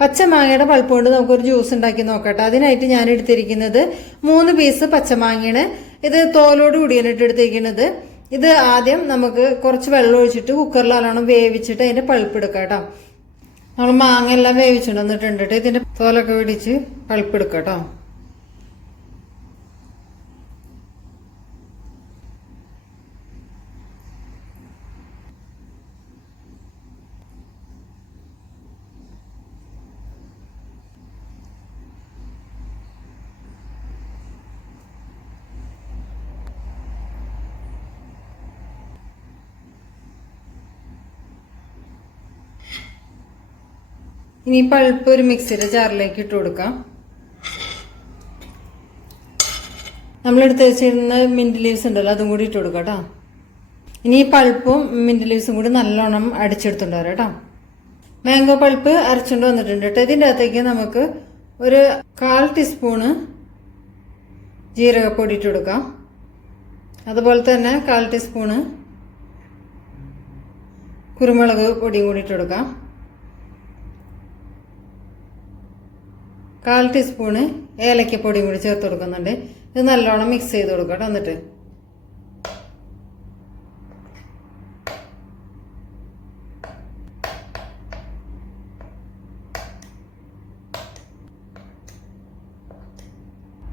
പച്ചമാങ്ങയുടെ pulp കൊണ്ട് നമുക്കൊരു juice ഉണ്ടാക്കി നോക്കട്ടെ. അതിനായിട്ട് ഞാൻ എടുത്തിരിക്കുന്നത് മൂന്ന് പീസ് പച്ചമാങ്ങയാണ്. ഇത് തോലോട് കൂടിയാണ് എടുത്തിരിക്കുന്നത്. ഇത് ആദ്യം നമുക്ക് കുറച്ച് വെള്ളം ഒഴിച്ചിട്ട് കുക്കറിൽ നല്ലോണം വേവിച്ചിട്ട് അതിന്റെ പൾപ്പ് എടുക്കാം കേട്ടോ. നമ്മൾ മാങ്ങ എല്ലാം വേവിച്ചിട്ട് ഇതിന്റെ തോലൊക്കെ പിടിച്ച് പൾപ്പ് എടുക്കാം കേട്ടോ. ഇനി പൾപ്പ് ഒരു മിക്സിയുടെ ജാറിലേക്ക് ഇട്ട് കൊടുക്കാം. നമ്മളെടുത്ത് വെച്ചിരുന്ന മിന്റ് ലീവ്സ് ഉണ്ടല്ലോ അതും കൂടി ഇട്ട് കൊടുക്കാം കേട്ടോ. ഇനി ഈ പൾപ്പും മിന്റ് ലീവ്സും കൂടി നല്ലോണം അടിച്ചെടുത്തുണ്ട് കേട്ടോ. മാംഗോ പൾപ്പ് അരച്ചുകൊണ്ട് വന്നിട്ടുണ്ട് കേട്ടോ. ഇതിന്റെ അകത്തേക്ക് നമുക്ക് ഒരു കാൽ ടീസ്പൂണ് ജീരകപ്പൊടി ഇട്ട് കൊടുക്കാം. അതുപോലെ തന്നെ കാൽ ടീസ്പൂണ് കുരുമുളക് പൊടിയും കൂടി ഇട്ട് കൊടുക്കാം. കാൽ ടീസ്പൂണ് ഏലക്കപ്പൊടിയും കൂടി ചേർത്ത് കൊടുക്കുന്നുണ്ട്. ഇത് നല്ലോണം മിക്സ് ചെയ്ത് കൊടുക്കട്ടോ എന്നിട്ട്.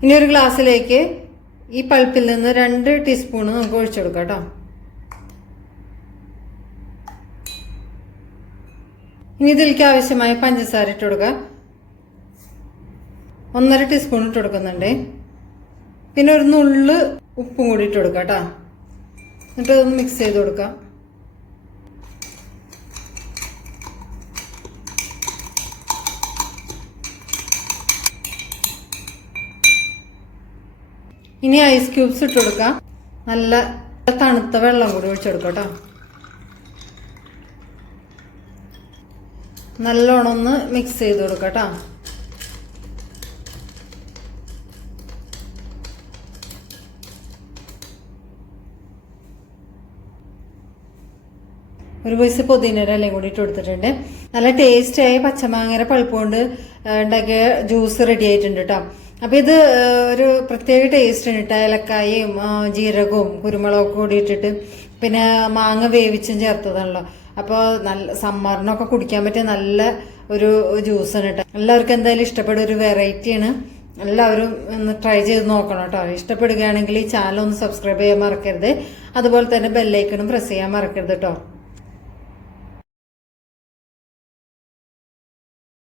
ഇനി ഒരു ഗ്ലാസ്സിലേക്ക് ഈ പൾപ്പിൽ നിന്ന് രണ്ട് ടീസ്പൂണ് നമുക്ക് ഒഴിച്ചു കൊടുക്കാം കേട്ടോ ഇനി ഇതിലേക്ക് ആവശ്യമായ പഞ്ചസാര ഇട്ട് കൊടുക്കുക ഒന്നര ടീസ്പൂൺ ഇട്ട് കൊടുക്കുന്നുണ്ട്. പിന്നെ ഒരു നുള്ള് ഉപ്പും കൂടി ഇട്ട് കൊടുക്കാം കേട്ടോ. എന്നിട്ട് അതൊന്ന് മിക്സ് ചെയ്ത് കൊടുക്കാം. ഇനി ഐസ് ക്യൂബ്സ് ഇട്ട് കൊടുക്കാം. നല്ല തണുത്ത വെള്ളം കൂടി ഒഴിച്ചു കൊടുക്കാം കേട്ടോ. നല്ലോണം ഒന്ന് മിക്സ് ചെയ്ത് കൊടുക്കാം കേട്ടോ. ഒരു പൈസ പുതിനയുടെ ഇലയും കൂടി ഇട്ട് കൊടുത്തിട്ടുണ്ട്. നല്ല ടേസ്റ്റായ പച്ചമാങ്ങയുടെ പൾപ്പ് കൊണ്ട് ഉണ്ടാക്കിയ ജ്യൂസ് റെഡി ആയിട്ടുണ്ട് കേട്ടോ അപ്പൊ ഇത് ഒരു പ്രത്യേക ടേസ്റ്റ് ഉണ്ട് കേട്ടോ ഇലക്കായും ജീരകവും കുരുമുളകൊക്കെ കൂടി ഇട്ടിട്ട് പിന്നെ മാങ്ങ വേവിച്ചും ചേർത്തതാണല്ലോ. അപ്പോൾ നല്ല സമ്മറിനൊക്കെ കുടിക്കാൻ പറ്റിയ നല്ല ഒരു ജ്യൂസാണ് കേട്ടോ എല്ലാവർക്കും എന്തായാലും ഇഷ്ടപ്പെടുന്ന ഒരു വെറൈറ്റിയാണ് എല്ലാവരും ഒന്ന് ട്രൈ ചെയ്ത് നോക്കണം കേട്ടോ ഇഷ്ടപ്പെടുകയാണെങ്കിൽ ഈ ചാനൽ ഒന്ന് സബ്സ്ക്രൈബ് ചെയ്യാൻ മറക്കരുത്. അതുപോലെ തന്നെ ബെല്ലൈക്കണും പ്രസ് ചെയ്യാൻ മറക്കരുത് കേട്ടോ